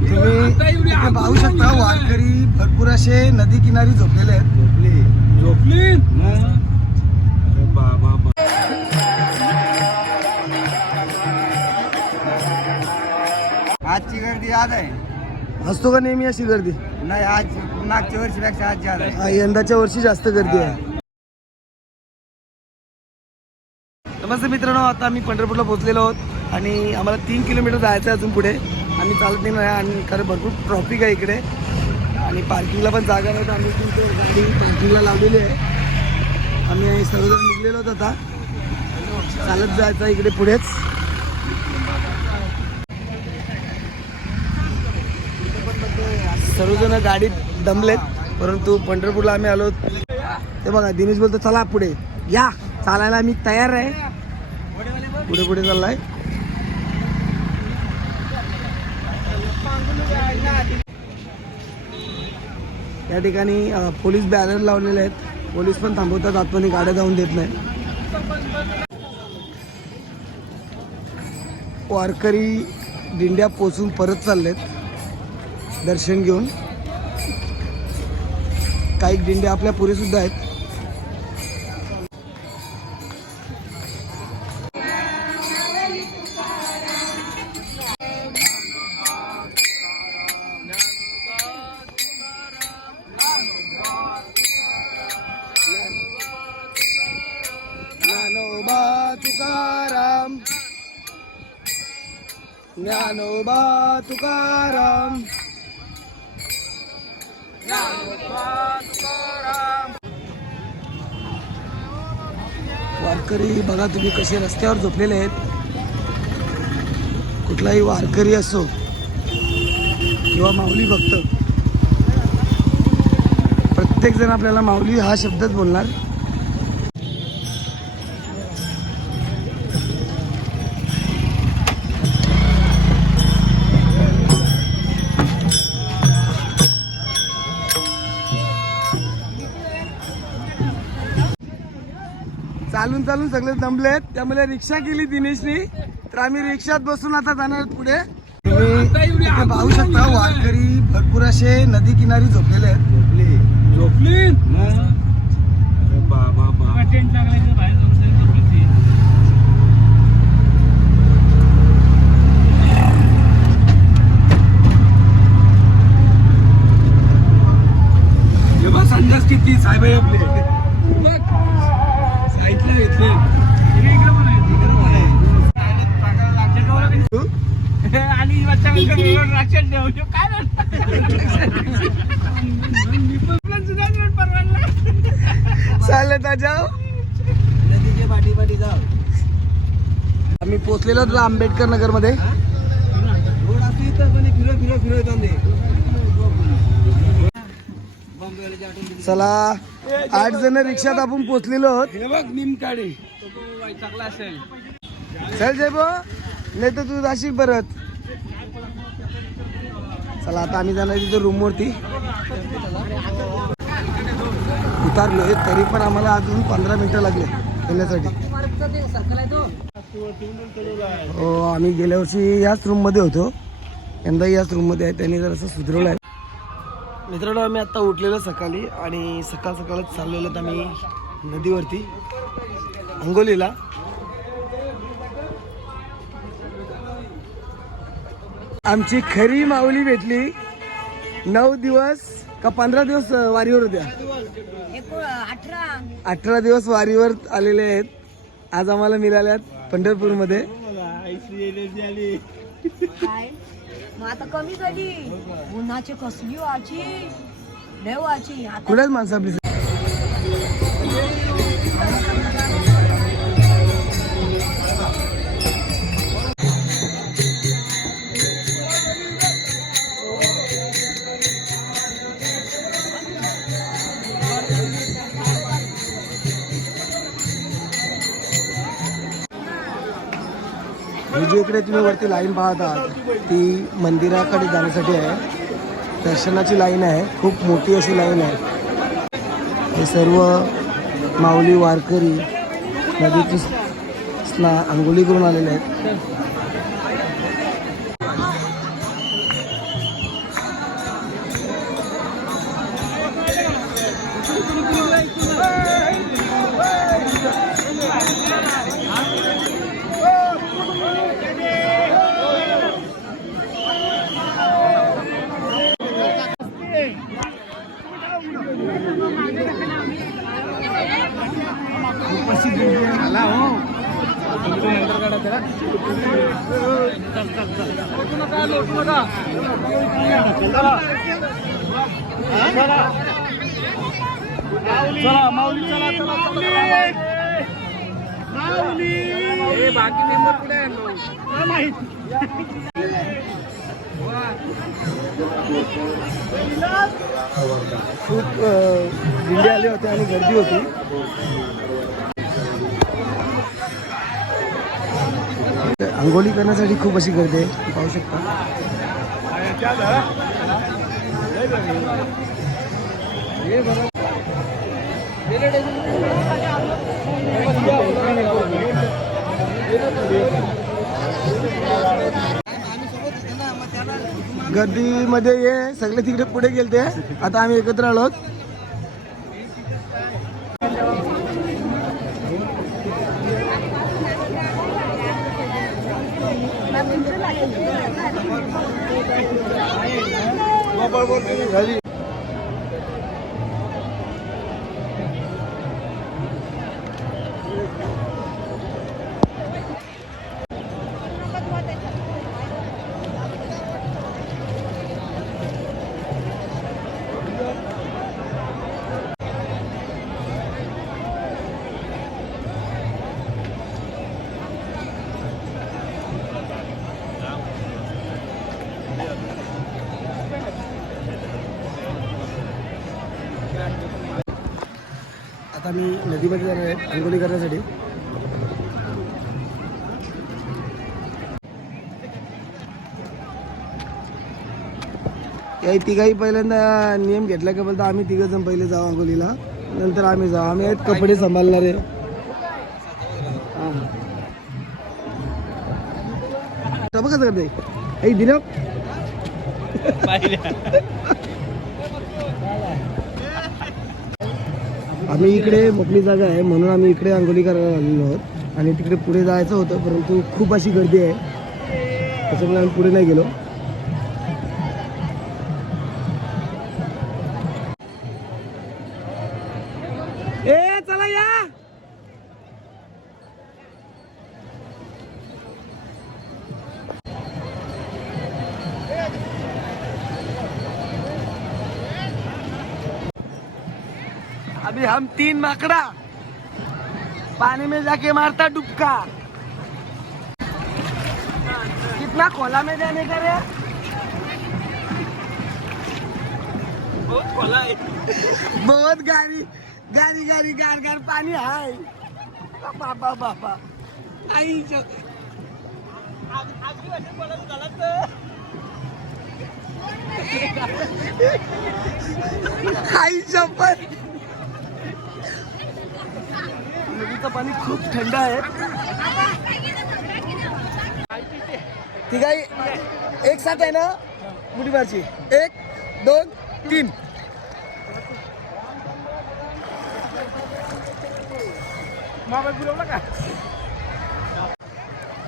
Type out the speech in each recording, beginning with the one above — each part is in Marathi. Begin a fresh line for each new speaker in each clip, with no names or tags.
तुम्ही पाहू शकता वारकरी भरपूर असे नदी किनारी झोपलेले आहेत.
झोपली. बाबा
आजची गर्दी आज आहे.
असतो का नेहमी अशी गर्दी?
नाही आज मागच्या वर्षीपेक्षा आज जास्त आहे.
यंदाच्या वर्षी जास्त गर्दी आहे. नमस्ते मित्रांनो आता आम्ही पंढरपूरला पोहोचलेलो आहोत आणि आम्हाला तीन किलोमीटर जायचं आहे अजून पुढे. आम्ही चालत नाही आणि कारण भरपूर ट्रॉफिक आहे इकडे. आणि पार्किंगला पण जागा नाही तर आम्ही तिथे गाडी पार्किंगला लावलेली आहे. आम्ही सर्वजण निघलेलो होतो आता. चालत जायचं इकडे पुढेच. सर्वजण गाडीत दमलेत परंतु पंढरपूरला आम्ही आलो. ते बघा दिनेश बोलतो चला पुढे. या. चालायला मी तयार आहे. पुढे पुढे चाललाय. या ठिकाणी पोलीस बॅनर लावलेले आहेत. पोलीस पण थांबवतात आतमध्ये गाड्या जाऊन देत नाही वारकरी दिंड्या पोचून परत चाललेत. दर्शन घेऊन. काही दिंड्या आपल्या पुरेसुद्धा आहेत. वारकरी बघा तुम्ही कसे रस्त्यावर झोपलेले आहेत. कुठलाही वारकरी असो किंवा माऊली भक्त प्रत्येकजण आपल्याला माऊली हा शब्दच बोलणार. चालून सगळे दमलेत त्यामुळे रिक्षा केली दिनेशनी. तर आम्ही रिक्षात बसून आता जाणार आहोत पुढे. तुम्ही पाहू शकता वारकरी भरपूर असे नदी किनारी झोपलेले आहेत.
झोपली. संन्यास किती साहेब आहे आपले साईडला घेतले इकडे पण आहे इकडे पण आहे आणि बच्चा राशन देऊ काय
चालत जाओ
नदीच्या पाठी पाठी जाऊ
आम्ही पोहोचलेलो होतो आंबेडकर नगरमध्ये
रोड असतो इथं पण फिरो फिरो फिरो येतो ते बॉम्बेवाल्याची आठवण दिली.
चला आठ जण रिक्षात आपण पोहोचलेलो
हे
चल जय नाही तर तू जाशील परत. चला आता आम्ही जाणार तिथे रूम वरती. उतारलोय तरी पण आम्हाला अजून पंधरा मिनिटं लागले येण्यासाठी हो आम्ही गेल्या वर्षी याच रूममध्ये होतो. यंदा याच रूममध्ये आहे. त्यांनी जर असं सुधरवलं आहे मित्रांनो आम्ही आता उठलेलो सकाळी आणि सकाळ सकाळच चाललेलो आम्ही नदीवरती अंगोलीला आमची खरी माऊली भेटली. नऊ दिवस का पंधरा दिवस वारीवर होत्या?
अठरा
दिवस वारीवर आलेले आहेत. आज आम्हाला मिळाल्यात. पंढरपूरमध्ये?
काय मग आता कमी झाली उन्हाची कसली लय आता
कुठेच माणसं आपली ही जी इकडे तुम्ही वरती लाईन पाहत आहात ती मंदिराकडे जाण्यासाठी आहे. दर्शनाची लाईन आहे. खूप मोठी अशी लाईन आहे. हे सर्व माऊली वारकरी नदीची स्ना आंघोळी करून आलेले आहेत.
चला माऊली चला चला माऊली. बाकी मेंबर कुठे आहे माहीत.
खूप दिंडी आले होते आणि गर्दी होती आंघोळी करण्यासाठी खूप अशी गर्दी आहे पाहू शकता. गर्दीमध्ये ये सगळे तिकडे पुढे गेलते आता आम्ही एकत्र आलो आहोत. झाली. नदीमध्ये जाणार आहे आंघोळी करण्यासाठी. काही तिघाही पहिल्यांदा नियम घेतला का बोलता आम्ही तिघ जण पहिले जाऊ अंगोलीला नंतर आम्ही जाऊ. आम्ही आहेत कपडे सांभाळणारे बघा कसं करते. ऐ दिनप आम्ही इकडे मोकळी जागा आहे म्हणून आम्ही इकडे रांगोळी करायला आलेलो आहोत. आणि तिकडे पुढे जायचं होतं परंतु खूप अशी गर्दी आहे. त्याच्यामुळे आम्ही पुढे नाही गेलो. हम तीन माकड़ा। पानी में जाके मारता डुबका। कितना खोला में जाने का रे?
बहुत खोला आहे
बहुत गाड़ी गाड़ी गाड़ी गार गार पानी है। बाबा बाबा आई ज- आई शपथ नदीचं पाणी खूप थंड आहे. ठीक आहे एक साथ आहे ना मुठीभरची एक दोन तीन.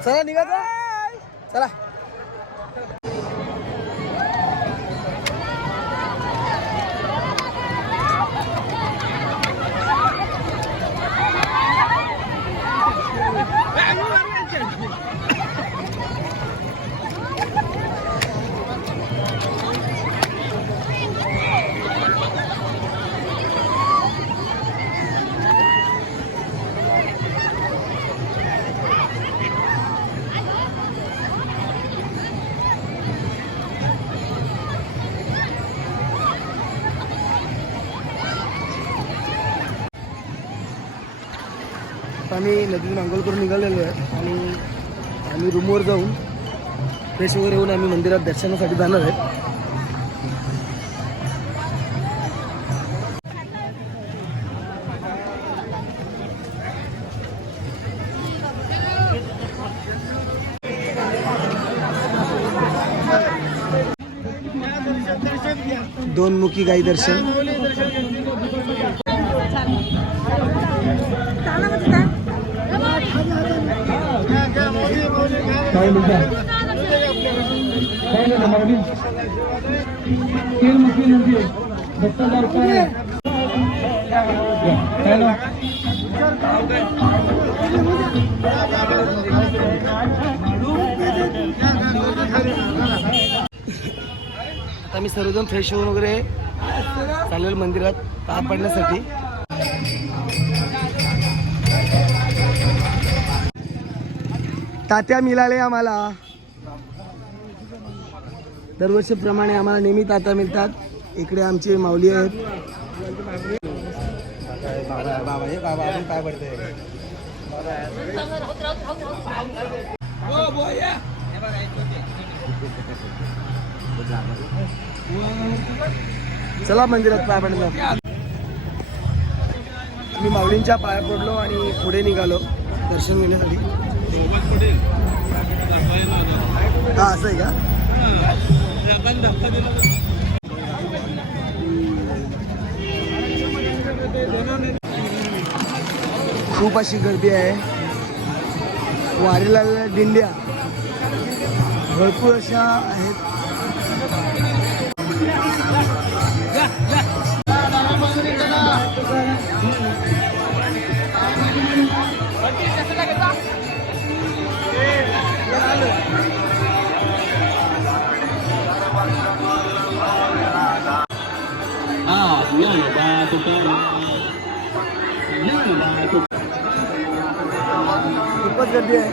चला निघा चला. आम्ही नदीतून आंघोळ करून निघालेलो आहे आणि आम्ही रूमवर जाऊन फ्रेश वगैरे येऊन आम्ही मंदिरात दर्शनासाठी जाणार आहे. दोन मुखी गाई दर्शन. काय म्हणता? आम्ही सर्वजण फ्रेश होऊन वगैरे चाललेलं मंदिरात ताप पडण्यासाठी. तात्या मिळाले आम्हाला. दरवर्षीप्रमाणे आम्हाला नेहमी तात्या मिळतात. इकडे आमची माऊली आहेत. चला मंदिरात पाय पडलं. मी माऊलींच्या पाया पडलो आणि पुढे निघालो दर्शन घेण्यासाठी. हा असं आहे का? खूप अशी गर्दी आहे. वारीला दिंड्या. भरपूर अशा आहेत. खूपच गर्दी आहे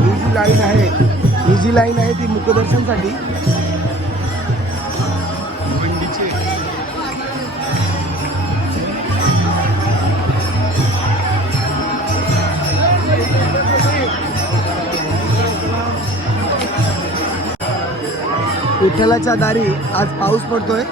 ही जी लाईन आहे ही जी लाईन आहे ती मुखदर्शनसाठी विठ्ठलाच्या दारी आज पाऊस पडतोय.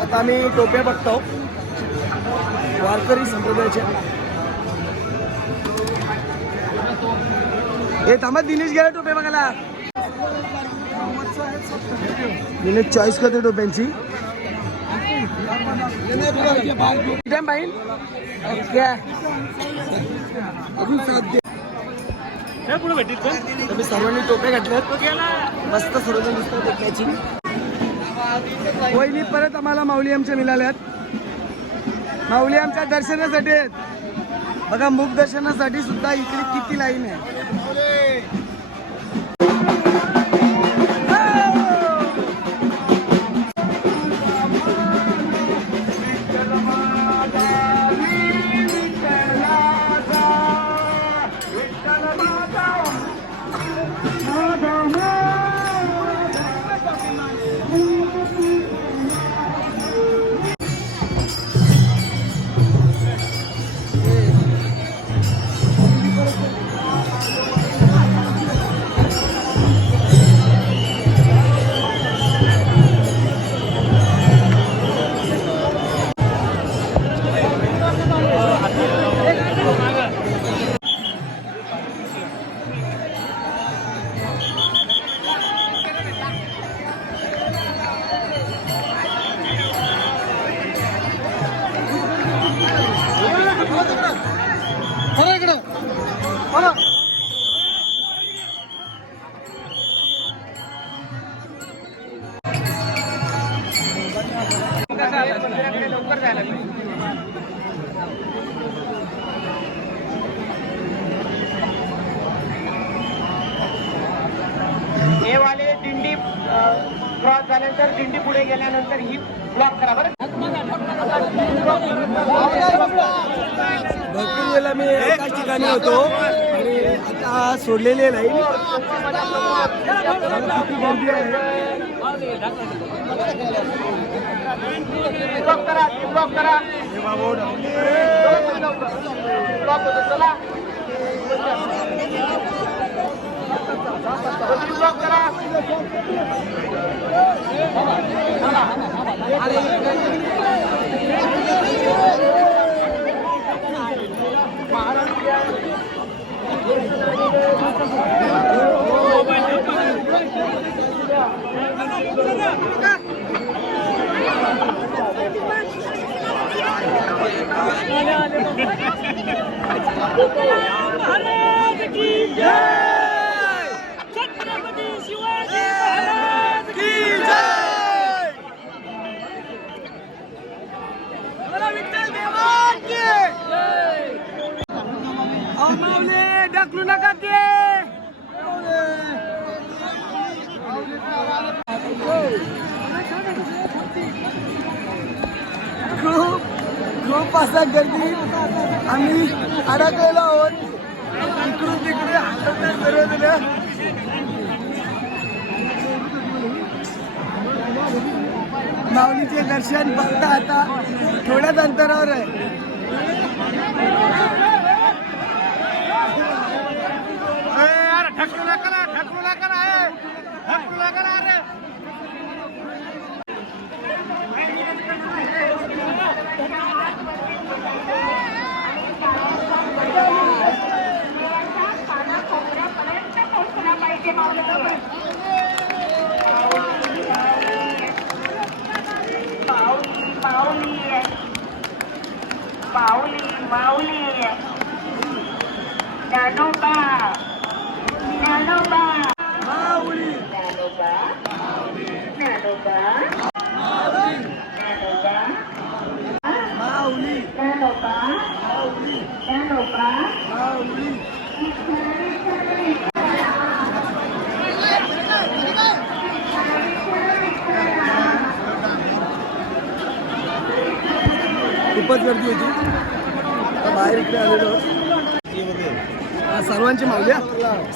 आता आम्ही टोप्या बघतो. वारकरी संप्रदायाच्या हे थांबा दिनेश गेला टोप्या बघायला. दिनेश चॉईस करते टोप्यांची. पाहिजे मी सर्वांनी टोप्या घातल्यात मस्त सर्वजण दिसतात टोप्याची. वहिनी परत आम्हाला माऊली आमच्या मिळाल्यात. माऊली आमच्या दर्शनासाठी आहेत. बघा मुख दर्शनासाठी सुद्धा इकडे किती लाईन आहे.
हे वाले दिंडी क्रॉस झाल्यानंतर दिंडी पुढे गेल्यानंतर ही ब्लॉक करा बरं.
भरपूर वेळेला मी एकाच ठिकाणी होतो. आणि आता सोडलेली
ब्लॉक करा ब्लॉक करा. ब्लॉक होतो चला. Hare Krishna!
ढकलू नका ते खूप खूप असा गर्दी आम्ही अडकलेलो आहोत. इकडून तिकडे हातात सर्व माऊलीचे दर्शन फक्त आता थोड्याच अंतरावर आहे.
माऊली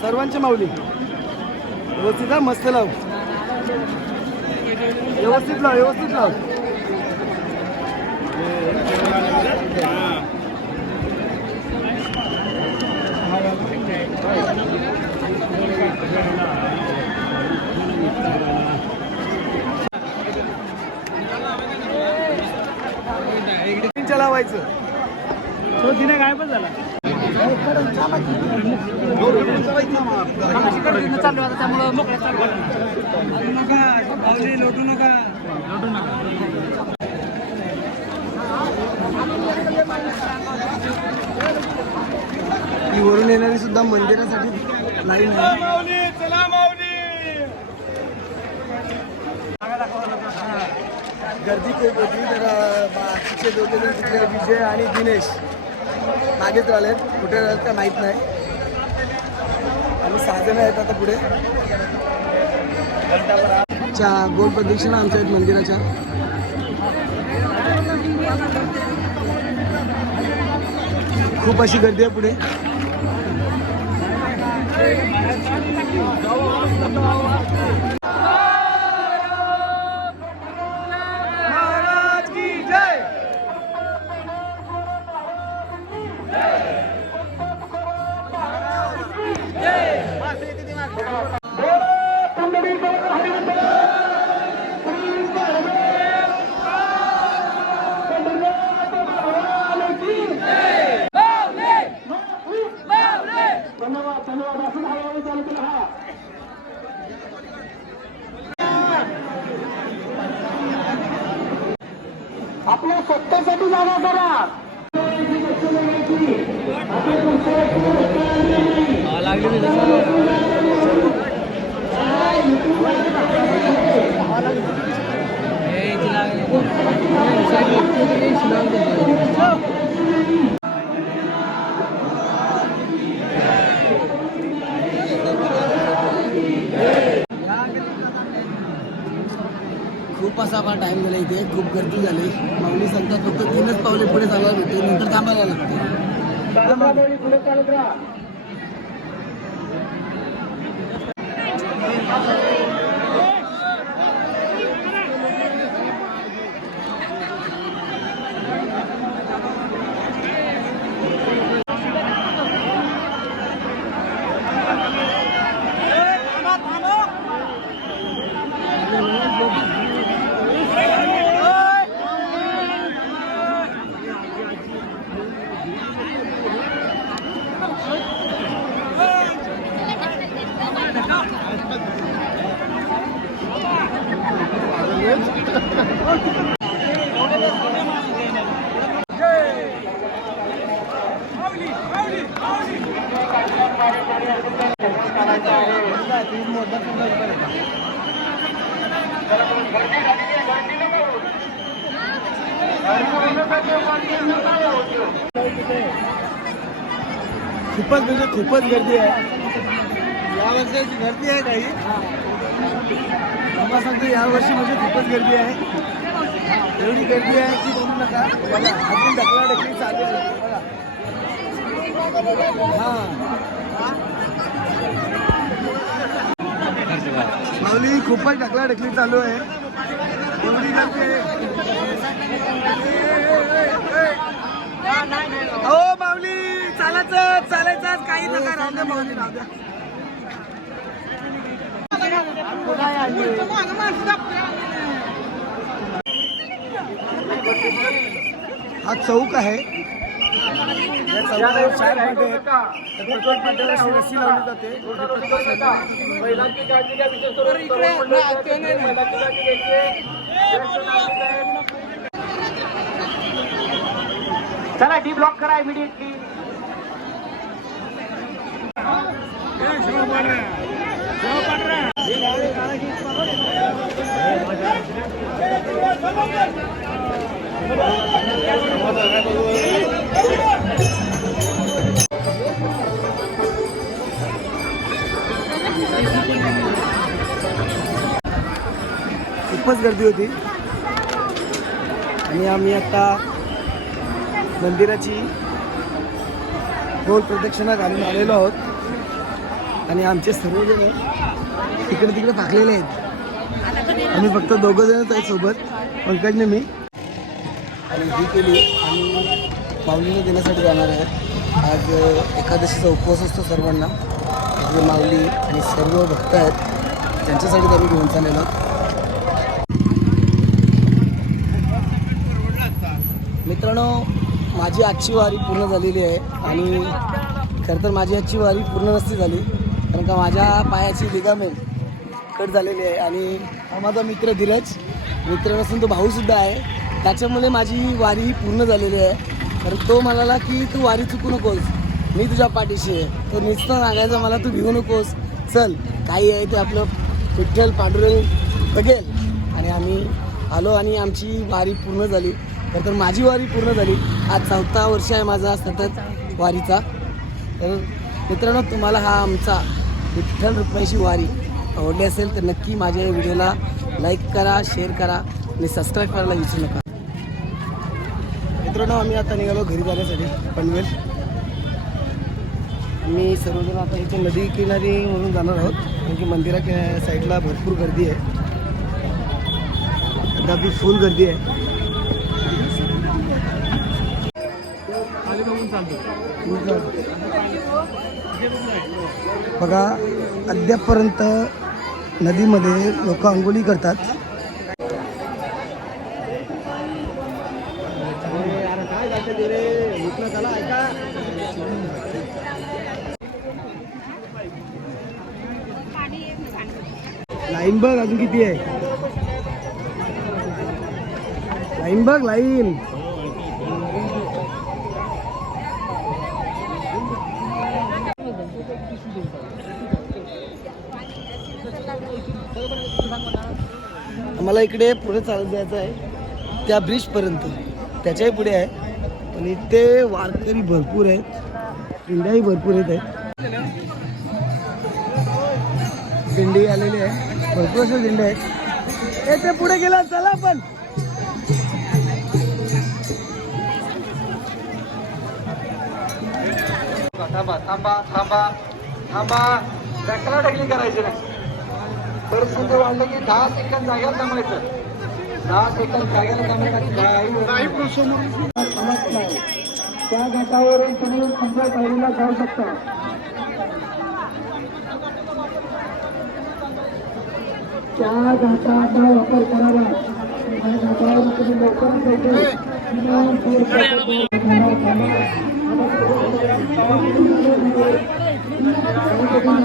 सर्वांची माऊली. व्यवस्थित हा मस्त लाव. व्यवस्थित लाव व्यवस्थित लाव. लावायचं. तो तिने लोटू नका ही वरून येणारी सुद्धा मंदिरासाठी लाईन आहे. गर्दी खूप होती तर बाकीचे दोघे तिकडे विजय आणि दिनेश. मागेच राहिले. कुठे राहिलेत का माहीत नाही. आणि सहाजण आहेत आता पुढे. च्या गोल प्रदक्षिणा आमच्या आहेत मंदिराच्या. खूप अशी गर्दी आहे पुढे.
आपल्या स्वतःसाठी जागा करा
खूप असा आपला टाईम झाला इथे. खूप गर्दी झाली. माऊली सांगतात फक्त तीनच पावले पुढे चालायला भेटते नंतर थांबायला लागते माऊली खूपच ढकला ढकली चालू आहे. एवढी हो माऊली चालायचं चालायचं काही नका राहू द्या माऊली राहू द्या. हा चौक आहे. या चौकावर चार फाटे आहेत. त्या प्रत्येक फाट्याला अशी रस्सी लावली जाते आणि प्रत्येक फाट्याला-
महिलांची काळजी घ्या विशेष करून तरुण मंडळी आहेत. महिलांची काळजी घ्यायची आहे. ज्येष्ठ नागरिक आहेत. चला डी ब्लॉक करा इमिडिएटली
खूपच गर्दी होती. आणि आम्ही आता मंदिराची गोल प्रदक्षिणा घालून आलेलो आहोत. आणि आमचे सर्वजण तिकडे तिकडे पाकलेले आहेत. आम्ही फक्त दोघं जणच आहेत सोबत पंकजने मी. आणि ही केली आणि माऊलीने देण्यासाठी जाणार आहे. आज एकादशीचा उपवास असतो सर्वांना. माऊली आणि सर्व भक्त आहेत. त्यांच्यासाठी आम्ही घेऊन चाललेलो आहोत. मित्रांनो माझी आजची वारी पूर्ण झालेली आहे आणि खरं तर माझी आजची वारी पूर्ण नसती झाली कारण का माझ्या पायाची लिगामेंट कट झालेली आहे आणि हा माझा मित्र धीरज मित्र नसून तो भाऊसुद्धा आहे. त्याच्यामुळे माझी वारी पूर्ण झालेली आहे. कारण तो म्हणाला की तू वारी चुकू नकोस मी तुझ्या पाठीशी आहे. तो नुसतं सांगायचा मला तू भिवू नकोस चल काही आहे ते आपलं विठ्ठल पांडुरंग बघेल. आणि आम्ही आलो आणि आमची वारी पूर्ण झाली. खरं तर माझी वारी पूर्ण झाली. आज चौथा वर्ष आहे माझा सतत वारीचा. तर मित्रांनो तुम्हाला हा आमचा विठ्ठल रुपयाची वारी आवडली असेल तर नक्की माझ्या या व्हिडिओला लाईक करा शेअर करा आणि सबस्क्राईब करायला विसरू नका. मित्रांनो आम्ही आता निघालो घरी जाण्यासाठी पनवेल. आम्ही सर्वजण आता इथे नदी किनारी म्हणून जाणार आहोत कारण की मंदिरा साईडला भरपूर गर्दी आहे. अगदी फुल गर्दी आहे. बघा अद्यापपर्यंत नदीमध्ये लोक आंघोळी करतात. लाईन बघ अजून किती आहे. लाईन बघ लाईन. मला इकडे पुढे चालत जायचं आहे त्या ब्रिजपर्यंत त्याच्याही पुढे आहे. आणि इथे वारकरी भरपूर आहेत. पिंड्याही भरपूर येत आहेत. दिंडी आलेली आहे. भरपूर अशा दिंड्या आहेत. ए ते पुढे गेला चला पण.
थांबा थांबा थांबा थांबा. ढकला ढकली करायची नाही. परिस्थिती वाढलं की दहा सेकंद जागेला थांबायचं दहा सेकंद जागेला नाही त्या घाटावरून तुम्ही तुमच्या पायरीला जाऊ शकता त्या घाटाचा वापर करावा त्या घाटावर तुम्ही लवकरात लवकर किमान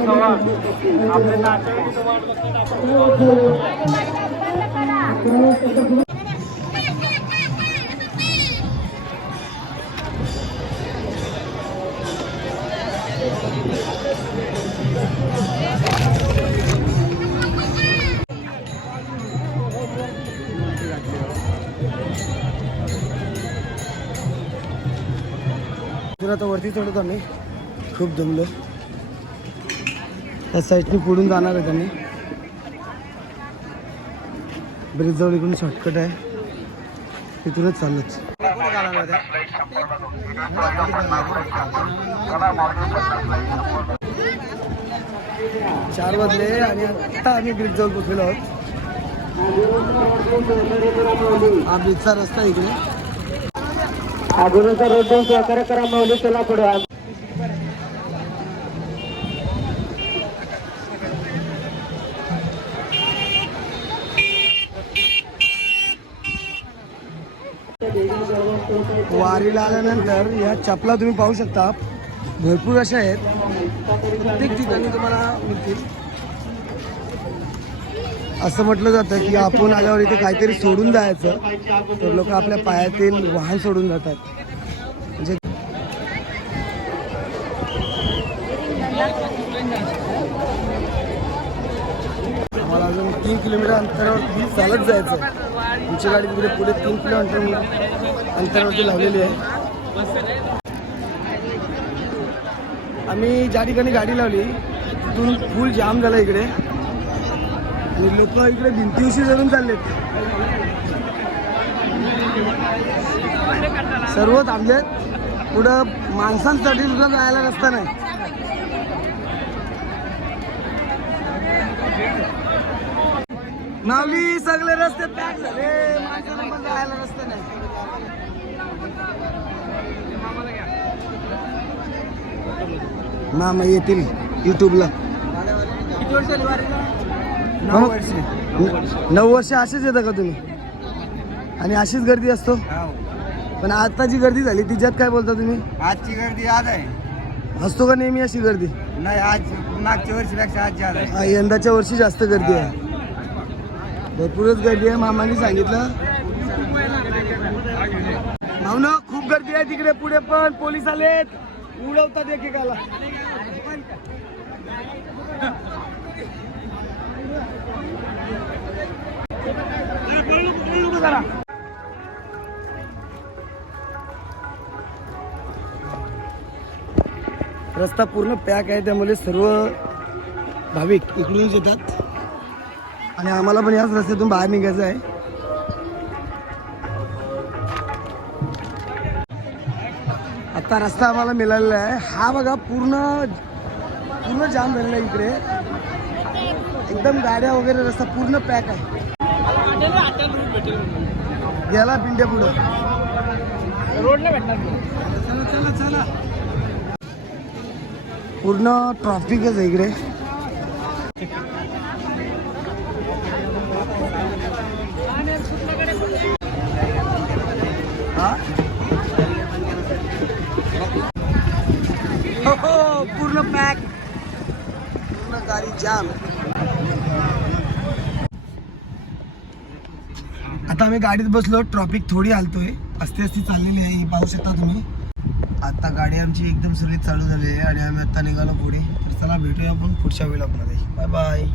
तर आता वरती चढत आम्ही. खूप दमलो त्या साईडने पुढून जाणार आहे त्यांनी. ब्रिजजवळ इकडून शॉर्टकट आहे. तिथूनच चाललंच. चार वाजले आणि आता आम्ही ब्रिज जवळ पोचलेलो आहोत. हा ब्रिजचा रस्ता इकडे.
अगोदरचा रोड सहकार्य करा माऊली चला पुढे.
वारीला आल्यानंतर या चपला तुम्ही पाहू शकता. भरपूर अशा आहेत. प्रत्येक ठिकाणी तुम्हाला मिळतील. असं म्हटलं जातं की आपण आल्यावर इथे काहीतरी सोडून जायचं. तर लोक आपल्या पायातील वाहन सोडून जातात. म्हणजे आम्हाला अजून तीन किलोमीटर अंतरावर चालत जायचं आमची गाडी तिकडे पुढे तीन किलोमीटर अंतरावरती लावलेली आहे. आम्ही ज्या ठिकाणी गाडी लावली तिथून फुल जाम झाला इकडे. आणि लोक इकडे भिंतीशी धरून चाललेत. सर्व थांबलेत पुढं माणसांसाठी सुद्धा जायला रस्ता नाही. नावली सगळे रस्ते पॅक झाले. माणसाला पण जायला रस्ते नाही. मामा येतील युट्यूबला नऊ वर्ष. नऊ वर्ष असेच येतं का तुम्ही? आणि अशीच गर्दी असतो? पण आता जी गर्दी झाली तिच्यात काय बोलता तुम्ही?
आजची गर्दी आज आहे.
असतो का नेहमी अशी गर्दी?
नाही आज मागच्या वर्षीपेक्षा आज जास्त आहे
यंदाच्या वर्षी जास्त गर्दी आहे. भरपूरच गर्दी आहे मामाने सांगितलं. भावना खूप गर्दी आहे तिकडे पुढे पण पोलीस आलेत. उडवतात एकेकाला. रस्ता पूर्ण पॅक आहे त्यामुळे सर्व भाविक इकडूनच येतात. आणि आम्हाला पण याच रस्त्यातून बाहेर निघायचं आहे. आता रस्ता आम्हाला मिळालेला आहे. हा बघा पूर्ण पूर्ण जाम झालेला आहे इकडे. एकदम गाड्या वगैरे रस्ता पूर्ण पॅक आहे. गेला पिंड्या पुढं. चला चला चला. पूर्ण ट्रॉफिकच आहे इकडे हा? हो, हो, पूर्ण पॅक पूर्ण गाडी जाम आता आम्ही गाडीत बसलो ट्रॉफिक थोडी हलतोय असते असती चाललेली आहे हे पाहू शकता तुम्ही. आता गाडी आमची एकदम सुरळीत चालू झाली आहे आणि आम्ही आता निघालो पुढे. तर चला भेटूया आपण पुढच्या वेळेला बाय बाय